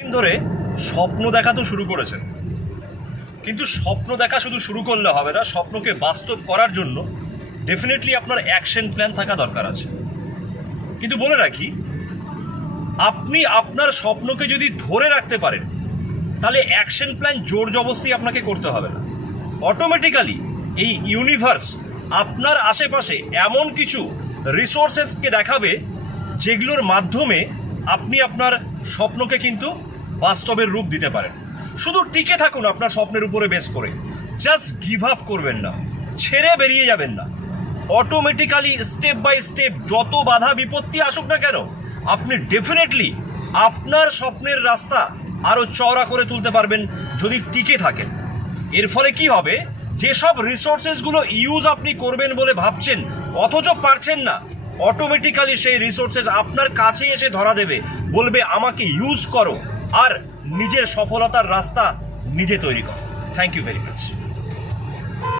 দিন ধরে স্বপ্ন দেখা তো শুরু করেছেন, কিন্তু স্বপ্ন দেখা শুধু শুরু করলে হবে না, স্বপ্নকে বাস্তব করার জন্য ডেফিনেটলি আপনার অ্যাকশন প্ল্যান থাকা দরকার আছে। কিন্তু বলে রাখি, আপনি আপনার স্বপ্নকে যদি ধরে রাখতে পারেন তাহলে অ্যাকশন প্ল্যান জোর জবরদস্তি আপনাকে করতে হবে না। অটোমেটিক্যালি এই ইউনিভার্স আপনার আশেপাশে এমন কিছু রিসোর্সেসকে দেখাবে যেগুলোর মাধ্যমে আপনি আপনার স্বপ্নকে কিন্তু বাস্তবের রূপ দিতে পারেন। শুধু টিকে থাকুন আপনার স্বপ্নের উপরে বেস করে, জাস্ট গিভ আপ করবেন না, ছেড়ে বেরিয়ে যাবেন না। অটোমেটিক্যালি স্টেপ বাই স্টেপ যত বাধা বিপত্তি আসুক না কেন, আপনি ডেফিনেটলি আপনার স্বপ্নের রাস্তা আরও চওড়া করে তুলতে পারবেন যদি টিকে থাকেন। এর ফলে কি হবে, যেসব রিসোর্সেসগুলো ইউজ আপনি করবেন বলে ভাবছেন অথচ পারছেন না, অটোমেটিক্যালি সেই রিসোর্সেস আপনার কাছে এসে ধরা দেবে, বলবে আমাকে ইউজ করো আর নিজের সফলতার রাস্তা নিজে তৈরি করো। Thank you very much.